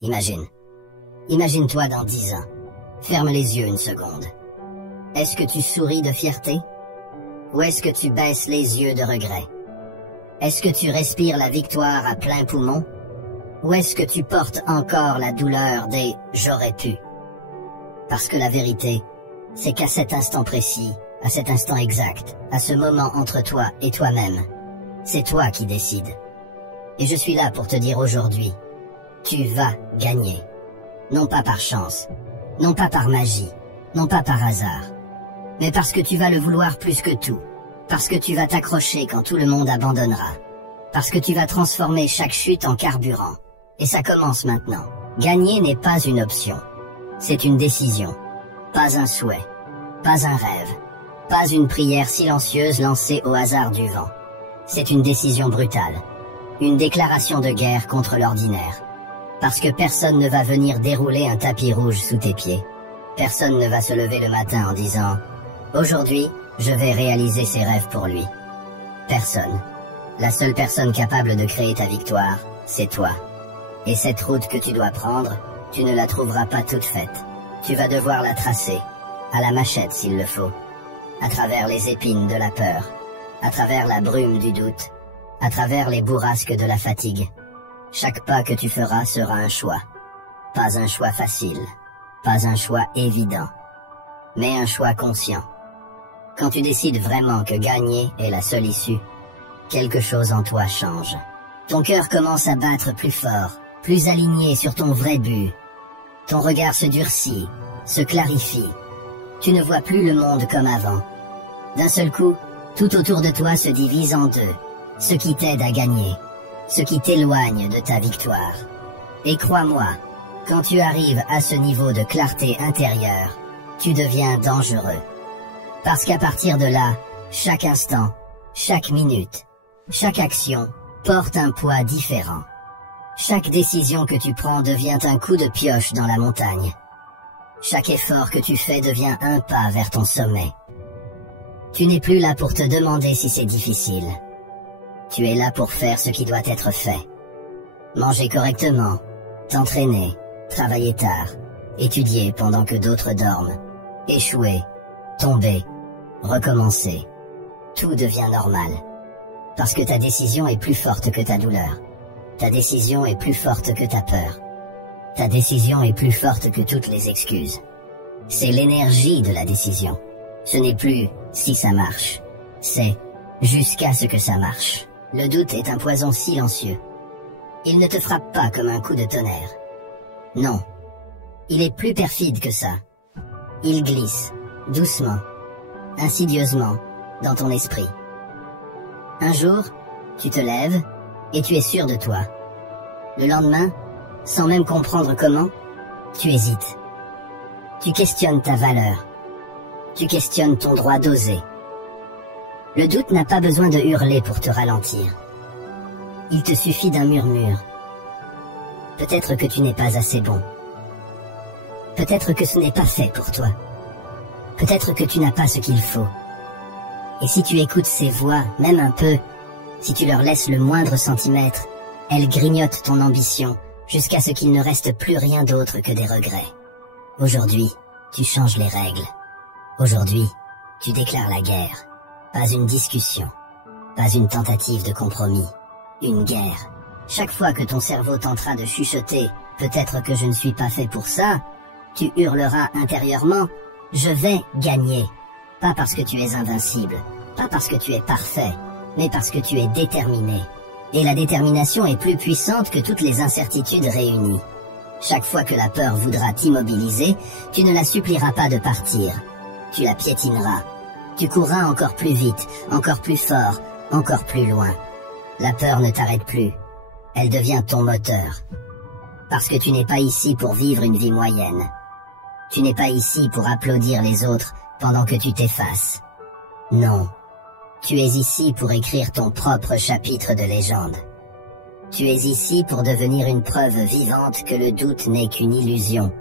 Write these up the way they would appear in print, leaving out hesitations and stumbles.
Imagine. Imagine-toi dans 10 ans. Ferme les yeux une seconde. Est-ce que tu souris de fierté? Ou est-ce que tu baisses les yeux de regret? Est-ce que tu respires la victoire à plein poumon? Ou est-ce que tu portes encore la douleur des « j'aurais pu » ? Parce que la vérité, c'est qu'à cet instant précis, à cet instant exact, à ce moment entre toi et toi-même, c'est toi qui décides. Et je suis là pour te dire aujourd'hui, tu vas gagner. Non pas par chance, non pas par magie, non pas par hasard, mais parce que tu vas le vouloir plus que tout, parce que tu vas t'accrocher quand tout le monde abandonnera, parce que tu vas transformer chaque chute en carburant. Et ça commence maintenant. Gagner n'est pas une option, c'est une décision, pas un souhait, pas un rêve, pas une prière silencieuse lancée au hasard du vent. C'est une décision brutale, une déclaration de guerre contre l'ordinaire. Parce que personne ne va venir dérouler un tapis rouge sous tes pieds. Personne ne va se lever le matin en disant « Aujourd'hui, je vais réaliser ses rêves pour lui ». Personne. La seule personne capable de créer ta victoire, c'est toi. Et cette route que tu dois prendre, tu ne la trouveras pas toute faite. Tu vas devoir la tracer, à la machette s'il le faut, à travers les épines de la peur, à travers la brume du doute, à travers les bourrasques de la fatigue. Chaque pas que tu feras sera un choix. Pas un choix facile, pas un choix évident, mais un choix conscient. Quand tu décides vraiment que gagner est la seule issue, quelque chose en toi change. Ton cœur commence à battre plus fort, plus aligné sur ton vrai but. Ton regard se durcit, se clarifie. Tu ne vois plus le monde comme avant. D'un seul coup, tout autour de toi se divise en deux, ce qui t'aide à gagner, ce qui t'éloigne de ta victoire. Et crois-moi, quand tu arrives à ce niveau de clarté intérieure, tu deviens dangereux. Parce qu'à partir de là, chaque instant, chaque minute, chaque action porte un poids différent. Chaque décision que tu prends devient un coup de pioche dans la montagne. Chaque effort que tu fais devient un pas vers ton sommet. Tu n'es plus là pour te demander si c'est difficile. Tu es là pour faire ce qui doit être fait. Manger correctement, t'entraîner, travailler tard, étudier pendant que d'autres dorment, échouer, tomber, recommencer. Tout devient normal. Parce que ta décision est plus forte que ta douleur. Ta décision est plus forte que ta peur. Ta décision est plus forte que toutes les excuses. C'est l'énergie de la décision. Ce n'est plus si ça marche. C'est jusqu'à ce que ça marche. Le doute est un poison silencieux. Il ne te frappe pas comme un coup de tonnerre. Non. Il est plus perfide que ça. Il glisse, doucement, insidieusement, dans ton esprit. Un jour, tu te lèves et tu es sûr de toi. Le lendemain, sans même comprendre comment, tu hésites. Tu questionnes ta valeur. Tu questionnes ton droit d'oser. Le doute n'a pas besoin de hurler pour te ralentir. Il te suffit d'un murmure. Peut-être que tu n'es pas assez bon. Peut-être que ce n'est pas fait pour toi. Peut-être que tu n'as pas ce qu'il faut. Et si tu écoutes ces voix, même un peu, si tu leur laisses le moindre centimètre, elles grignotent ton ambition jusqu'à ce qu'il ne reste plus rien d'autre que des regrets. Aujourd'hui, tu changes les règles. Aujourd'hui, tu déclares la guerre. Pas une discussion, pas une tentative de compromis, une guerre. Chaque fois que ton cerveau tentera de chuchoter « peut-être que je ne suis pas fait pour ça », tu hurleras intérieurement « je vais gagner ». Pas parce que tu es invincible, pas parce que tu es parfait, mais parce que tu es déterminé. Et la détermination est plus puissante que toutes les incertitudes réunies. Chaque fois que la peur voudra t'immobiliser, tu ne la supplieras pas de partir. Tu la piétineras. Tu courras encore plus vite, encore plus fort, encore plus loin. La peur ne t'arrête plus. Elle devient ton moteur. Parce que tu n'es pas ici pour vivre une vie moyenne. Tu n'es pas ici pour applaudir les autres pendant que tu t'effaces. Non. Tu es ici pour écrire ton propre chapitre de légende. Tu es ici pour devenir une preuve vivante que le doute n'est qu'une illusion,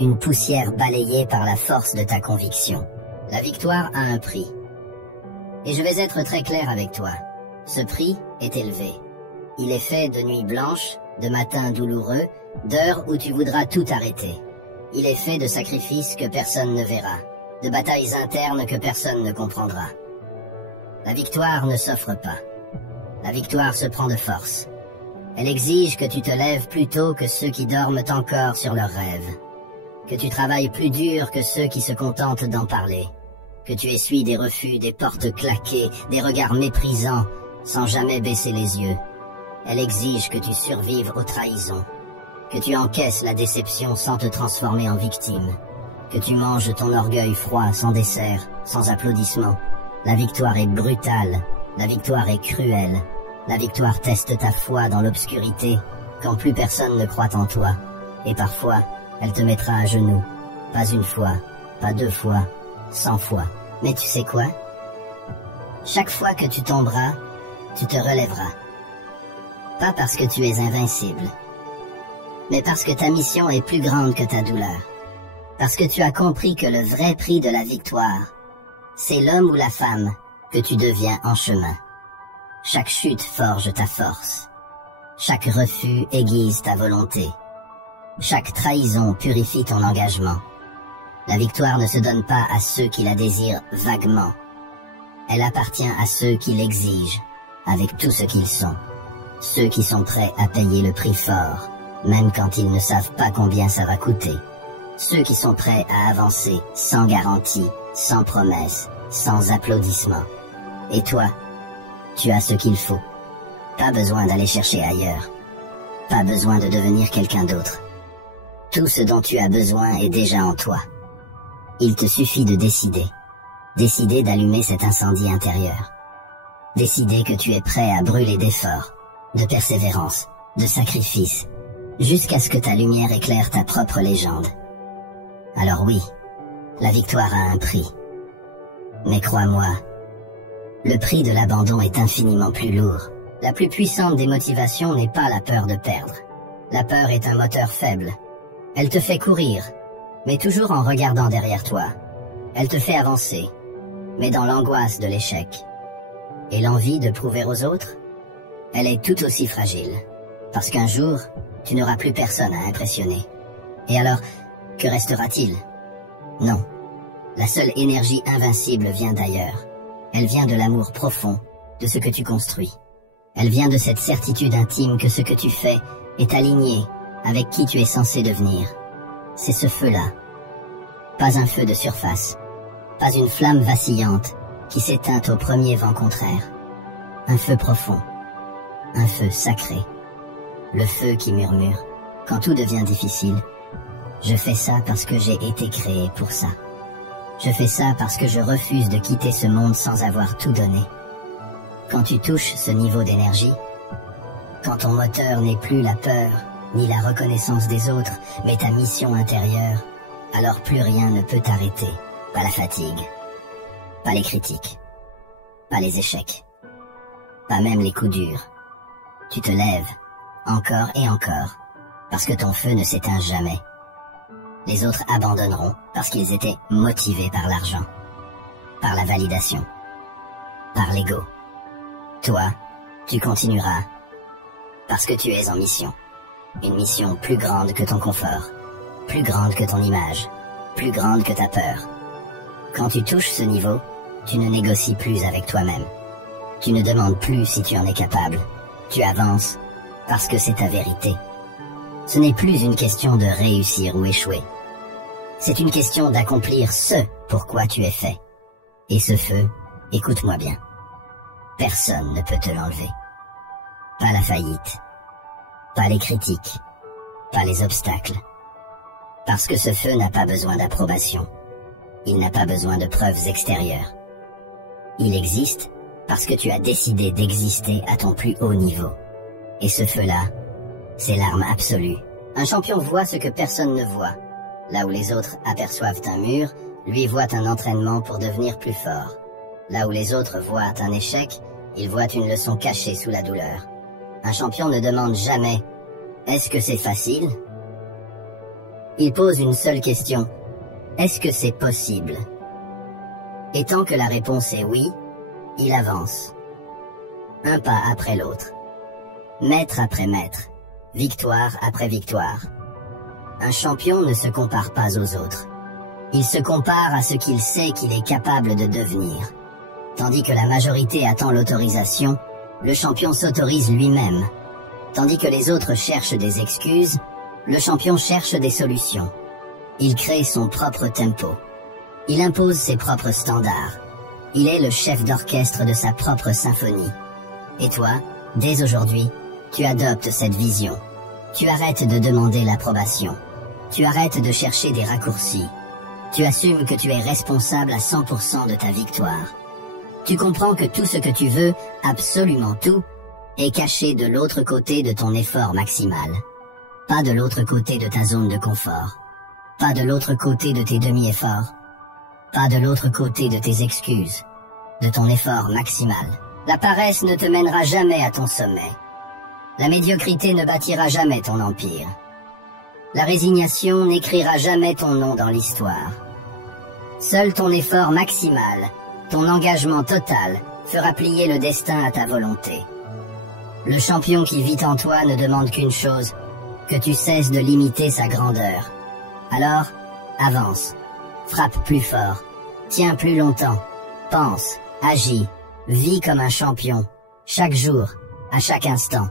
une poussière balayée par la force de ta conviction. La victoire a un prix. Et je vais être très clair avec toi. Ce prix est élevé. Il est fait de nuits blanches, de matins douloureux, d'heures où tu voudras tout arrêter. Il est fait de sacrifices que personne ne verra, de batailles internes que personne ne comprendra. La victoire ne s'offre pas. La victoire se prend de force. Elle exige que tu te lèves plus tôt que ceux qui dorment encore sur leurs rêves. Que tu travailles plus dur que ceux qui se contentent d'en parler. Que tu essuies des refus, des portes claquées, des regards méprisants, sans jamais baisser les yeux. Elle exige que tu survives aux trahisons. Que tu encaisses la déception sans te transformer en victime. Que tu manges ton orgueil froid, sans dessert, sans applaudissements. La victoire est brutale. La victoire est cruelle. La victoire teste ta foi dans l'obscurité, quand plus personne ne croit en toi. Et parfois, elle te mettra à genoux. Pas une fois, pas 2 fois, 100 fois. Mais tu sais quoi? Chaque fois que tu tomberas, tu te relèveras. Pas parce que tu es invincible, mais parce que ta mission est plus grande que ta douleur. Parce que tu as compris que le vrai prix de la victoire, c'est l'homme ou la femme que tu deviens en chemin. Chaque chute forge ta force. Chaque refus aiguise ta volonté. Chaque trahison purifie ton engagement. La victoire ne se donne pas à ceux qui la désirent vaguement. Elle appartient à ceux qui l'exigent, avec tout ce qu'ils sont. Ceux qui sont prêts à payer le prix fort, même quand ils ne savent pas combien ça va coûter. Ceux qui sont prêts à avancer sans garantie, sans promesse, sans applaudissements. Et toi, tu as ce qu'il faut. Pas besoin d'aller chercher ailleurs. Pas besoin de devenir quelqu'un d'autre. Tout ce dont tu as besoin est déjà en toi. Il te suffit de décider. Décider d'allumer cet incendie intérieur. Décider que tu es prêt à brûler d'efforts, de persévérance, de sacrifice, jusqu'à ce que ta lumière éclaire ta propre légende. Alors oui, la victoire a un prix. Mais crois-moi, le prix de l'abandon est infiniment plus lourd. La plus puissante des motivations n'est pas la peur de perdre. La peur est un moteur faible. Elle te fait courir, mais toujours en regardant derrière toi. Elle te fait avancer, mais dans l'angoisse de l'échec. Et l'envie de prouver aux autres, elle est tout aussi fragile. Parce qu'un jour, tu n'auras plus personne à impressionner. Et alors, que restera-t-il? Non. La seule énergie invincible vient d'ailleurs. Elle vient de l'amour profond de ce que tu construis. Elle vient de cette certitude intime que ce que tu fais est aligné avec qui tu es censé devenir. C'est ce feu-là. Pas un feu de surface. Pas une flamme vacillante qui s'éteint au premier vent contraire. Un feu profond. Un feu sacré. Le feu qui murmure, quand tout devient difficile. Je fais ça parce que j'ai été créé pour ça. Je fais ça parce que je refuse de quitter ce monde sans avoir tout donné. Quand tu touches ce niveau d'énergie, quand ton moteur n'est plus la peur, ni la reconnaissance des autres, mais ta mission intérieure, alors plus rien ne peut t'arrêter. Pas la fatigue, pas les critiques, pas les échecs, pas même les coups durs. Tu te lèves, encore et encore, parce que ton feu ne s'éteint jamais. Les autres abandonneront parce qu'ils étaient motivés par l'argent, par la validation, par l'ego. Toi, tu continueras parce que tu es en mission. Une mission plus grande que ton confort, plus grande que ton image, plus grande que ta peur. Quand tu touches ce niveau, tu ne négocies plus avec toi-même. Tu ne demandes plus si tu en es capable. Tu avances parce que c'est ta vérité. Ce n'est plus une question de réussir ou échouer. C'est une question d'accomplir ce pourquoi tu es fait. Et ce feu, écoute-moi bien. Personne ne peut te l'enlever. Pas la faillite. Pas les critiques. Pas les obstacles. Parce que ce feu n'a pas besoin d'approbation. Il n'a pas besoin de preuves extérieures. Il existe parce que tu as décidé d'exister à ton plus haut niveau. Et ce feu-là, c'est l'arme absolue. Un champion voit ce que personne ne voit. Là où les autres aperçoivent un mur, lui voit un entraînement pour devenir plus fort. Là où les autres voient un échec, il voit une leçon cachée sous la douleur. Un champion ne demande jamais « Est-ce que c'est facile ?» Il pose une seule question « Est-ce que c'est possible ?» Et tant que la réponse est oui, il avance. Un pas après l'autre. Mètre après mètre. victoire après victoire. Un champion ne se compare pas aux autres. Il se compare à ce qu'il sait qu'il est capable de devenir. Tandis que la majorité attend l'autorisation, le champion s'autorise lui-même. Tandis que les autres cherchent des excuses, le champion cherche des solutions. Il crée son propre tempo. Il impose ses propres standards. Il est le chef d'orchestre de sa propre symphonie. Et toi, dès aujourd'hui, tu adoptes cette vision. Tu arrêtes de demander l'approbation. Tu arrêtes de chercher des raccourcis. Tu assumes que tu es responsable à 100% de ta victoire. Tu comprends que tout ce que tu veux, absolument tout, est caché de l'autre côté de ton effort maximal. Pas de l'autre côté de ta zone de confort. Pas de l'autre côté de tes demi-efforts. Pas de l'autre côté de tes excuses. De ton effort maximal. La paresse ne te mènera jamais à ton sommet. La médiocrité ne bâtira jamais ton empire. La résignation n'écrira jamais ton nom dans l'histoire. Seul ton effort maximal, ton engagement total, fera plier le destin à ta volonté. Le champion qui vit en toi ne demande qu'une chose, que tu cesses de limiter sa grandeur. Alors, avance, frappe plus fort, tiens plus longtemps, pense, agis, vis comme un champion, chaque jour, à chaque instant.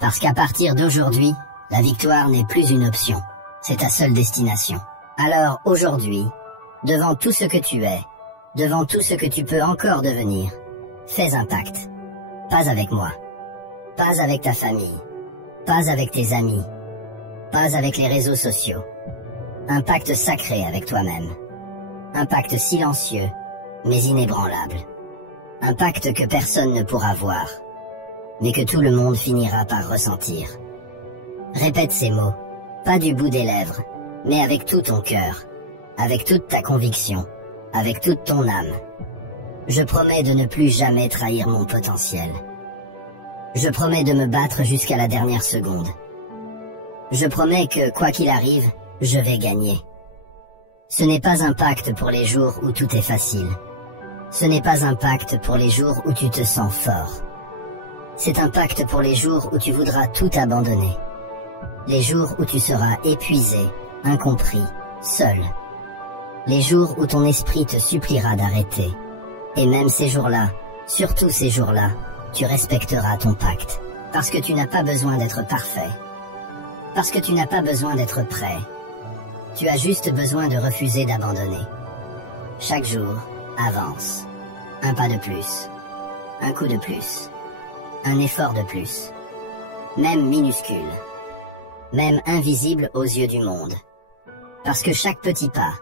Parce qu'à partir d'aujourd'hui, la victoire n'est plus une option, c'est ta seule destination. Alors aujourd'hui, devant tout ce que tu es, devant tout ce que tu peux encore devenir, fais un pacte. Pas avec moi, pas avec ta famille, pas avec tes amis, pas avec les réseaux sociaux. Un pacte sacré avec toi-même. Un pacte silencieux, mais inébranlable. Un pacte que personne ne pourra voir, mais que tout le monde finira par ressentir. Répète ces mots, pas du bout des lèvres, mais avec tout ton cœur, avec toute ta conviction, avec toute ton âme. Je promets de ne plus jamais trahir mon potentiel. Je promets de me battre jusqu'à la dernière seconde. Je promets que, quoi qu'il arrive, je vais gagner. Ce n'est pas un pacte pour les jours où tout est facile. Ce n'est pas un pacte pour les jours où tu te sens fort. C'est un pacte pour les jours où tu voudras tout abandonner. Les jours où tu seras épuisé, incompris, seul. Les jours où ton esprit te suppliera d'arrêter. Et même ces jours-là, surtout ces jours-là, tu respecteras ton pacte. Parce que tu n'as pas besoin d'être parfait. Parce que tu n'as pas besoin d'être prêt. Tu as juste besoin de refuser d'abandonner. Chaque jour, avance. Un pas de plus. Un coup de plus. Un effort de plus. Même minuscule. Même invisible aux yeux du monde. Parce que chaque petit pas,